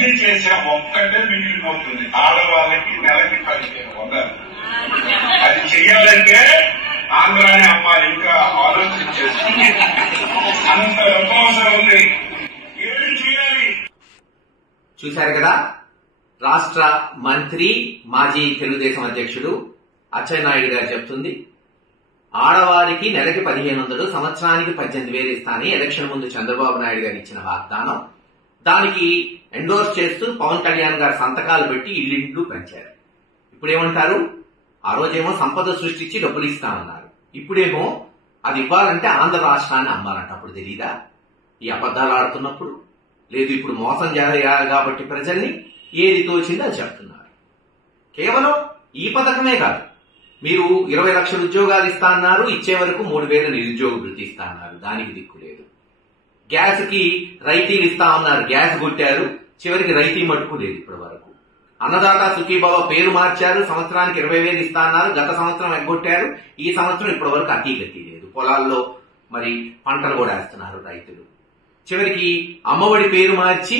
ఇవన్నీ చేసే ఒక్కటే మిగిలిపోతుంది, ఆడవాళ్ళకి నెలకి 1500. అది చెయ్యాలంటే ఆంధ్రాని అమ్మాయి ఇంకా ఆలోచించేసి అంత డబ్బు అవసరం ఉంది. ఏం చేయాలి? చూశారు కదా, రాష్ట్ర మంత్రి మాజీ తెలుగుదేశం అధ్యక్షుడు అచ్చెన్నాయుడు గారు చెప్తుంది, ఆడవారికి నెలకి 1500, సంవత్సరానికి 18,000 ఇస్తానని ఎలక్షన్ ముందు చంద్రబాబు నాయుడు గారు ఇచ్చిన వాగ్దానం. దానికి ఎండోర్స్ చేస్తూ పవన్ కళ్యాణ్ గారు సంతకాలు పెట్టి ఇల్లు పెంచారు. ఇప్పుడేమంటారు? ఆ రోజేమో సంపద సృష్టించి డబ్బులు ఇస్తామన్నారు, ఇప్పుడేమో అది ఇవ్వాలంటే ఆంధ్ర రాష్ట్రాన్ని అమ్మాలంట. అప్పుడు తెలీదా ఈ అబద్దాలు ఆడుతున్నప్పుడు? లేదు, ఇప్పుడు మోసం చేయాలి కాబట్టి ప్రజల్ని ఏది తోచిందో అది చెప్తున్నారు. కేవలం ఈ పథకమే కాదు, మీరు 20 లక్షల ఉద్యోగాలు ఇస్తా అన్నారు, ఇచ్చే వరకు 3,000 నిరుద్యోగ వృత్తి ఇస్తా అన్నారు, దానికి దిక్కు లేదు. గ్యాస్ కి రైతీలు ఇస్తా ఉన్నారు, గ్యాస్ కొట్టారు, చివరికి రైతీ మటుకు లేదు ఇప్పటి వరకు. అన్నదాత సుఖీభవ పేరు మార్చారు, సంవత్సరానికి 20,000 ఇస్తా అన్నారు, గత సంవత్సరం ఎగ్గొట్టారు, ఈ సంవత్సరం ఇప్పటి వరకు అతీగతి లేదు. పొలాల్లో మరి పంటలు కూడా వేస్తున్నారు రైతులు. చివరికి అమ్మఒడి పేరు మార్చి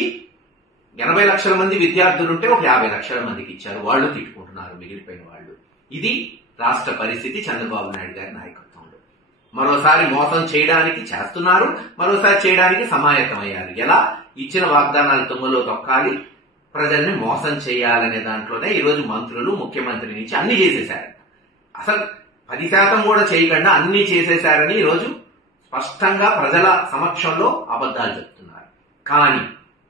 80 లక్షల మంది విద్యార్థులుంటే ఒక 50 లక్షల మందికి ఇచ్చారు, వాళ్ళు తిట్టుకుంటున్నారు మిగిలిపోయిన వాళ్ళు. ఇది రాష్ట్ర పరిస్థితి చంద్రబాబు నాయుడు గారి నాయకత్వంలో. మరోసారి మోసం చేయడానికి చేస్తున్నారు, మరోసారి చేయడానికి సమాయత్తమయ్యారు. ఎలా? ఇచ్చిన వాగ్దానాలు తుమ్మలో తొక్కాలి, ప్రజల్ని మోసం చేయాలనే దాంట్లోనే ఈరోజు మంత్రులు, ముఖ్యమంత్రి నుంచి అన్ని చేసేశారంట. అసలు 10% కూడా చేయకుండా అన్ని చేసేశారని ఈరోజు స్పష్టంగా ప్రజల సమక్షంలో అబద్దాలు చెప్తున్నారు. కానీ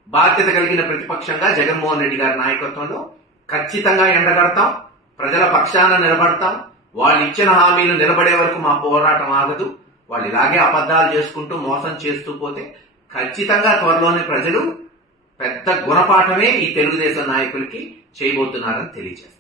బాధ్యత కలిగిన ప్రతిపక్షంగా జగన్మోహన్ రెడ్డి గారి నాయకత్వంలో ఖచ్చితంగా ఎండగడతాం, ప్రజల పక్షాన నిలబడతాం. వాళ్ళు ఇచ్చిన హామీలు నిలబడే వరకు మా పోరాటం ఆగదు. వాళ్ళు ఇలాగే అబద్దాలు చేసుకుంటూ మోసం చేస్తూ పోతే ఖచ్చితంగా త్వరలోనే ప్రజలు పెద్ద గుణపాఠమే ఈ తెలుగుదేశం నాయకులకి చేయబోతున్నారని తెలియజేస్తారు.